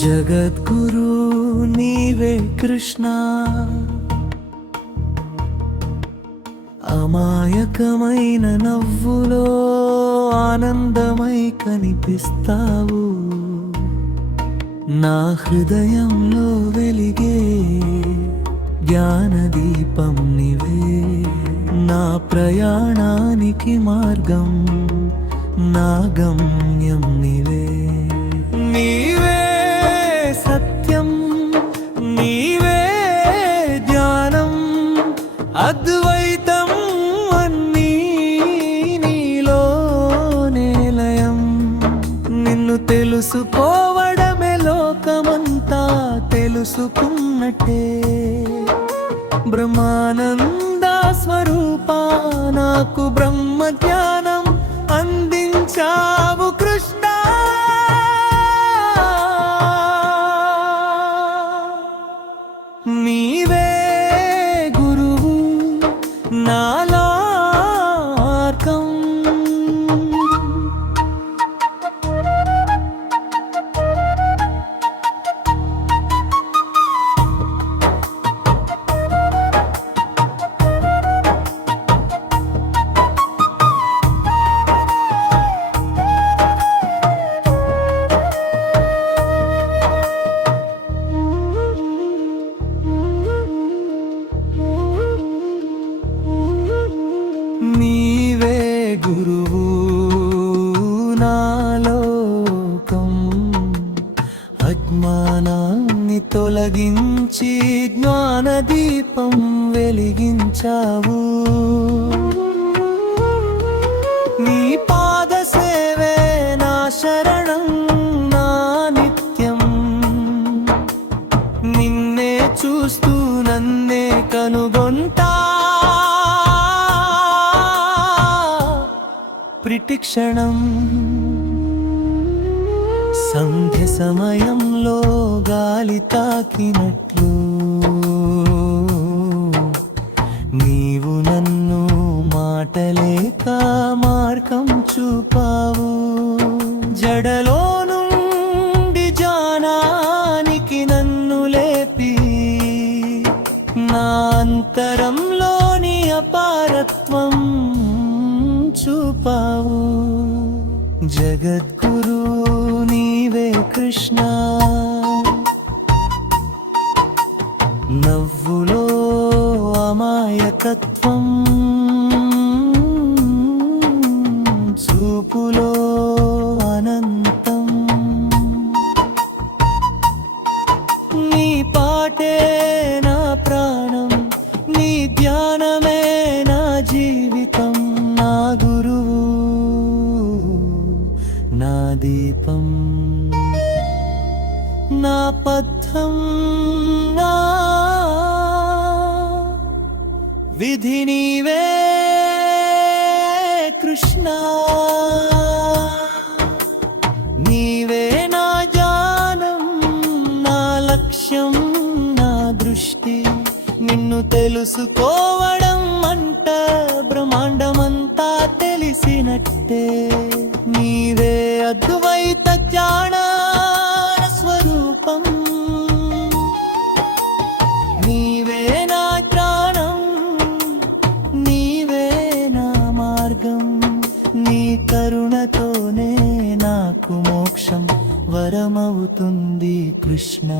జగద్గురు నీవే కృష్ణ, అమాయకమైన నవ్వులో ఆనందమై కనిపిస్తావు. నా హృదయంలో వెలిగే జ్ఞానదీపం నీవే, నా ప్రయాణానికి మార్గం, నా గమ్యం నీవే. నీవే సత్యం, నీవే జ్ఞానం, అద్వైతం అన్నీ నీలోనే లయం. నిన్ను తెలుసుకోవడమే లోకమంతా తెలుసుకున్నట్టే. బ్రహ్మానంద స్వరూపా నాకు బ్రహ్మ జ్ఞానం అందించావు కృష్ణ. నీవే గురువు నాలో మార్గం. నీవే గురువు నాలోకం, అజ్ఞానాన్ని తొలగించి జ్ఞానదీపం వెలిగించావు. నీ పాద సేవే నా శరణం, నా నిత్యం. నిన్నే చూస్తూ నన్నే కనుగొంటా ప్రతిక్షణం. సంధ్య సమయంలో గాలి తాకినట్లు నీవు నన్ను మాటలేక మార్గం చూపావు. జడలో నుండి జానానికి నన్ను లేపి నా అంతరంలోని అపారత్వం చూపావు. జగద్గురు నీవే కృష్ణ, నవ్వులో అమాయకత్వం, చూపులో అనంతం. నీ పాటే నా ప్రాణం, నీ ధ్యానమే నా జీవితం. నా గురువు నా దీపం, నా పథం, నా విధి నీవే కృష్ణ. నీవే నా జ్ఞానం, నా లక్ష్యం, నా దృష్టి. నిన్ను తెలుసుకోవడం అంట బ్రహ్మాండమంతా తెలిసినట్టే. నీవే అద్వైత జ్ఞాన స్వరూపం, నీవే నా జ్ఞానం, నీవే నా మార్గం. నీ కరుణతోనే నాకు మోక్షం వరమవుతుంది కృష్ణ.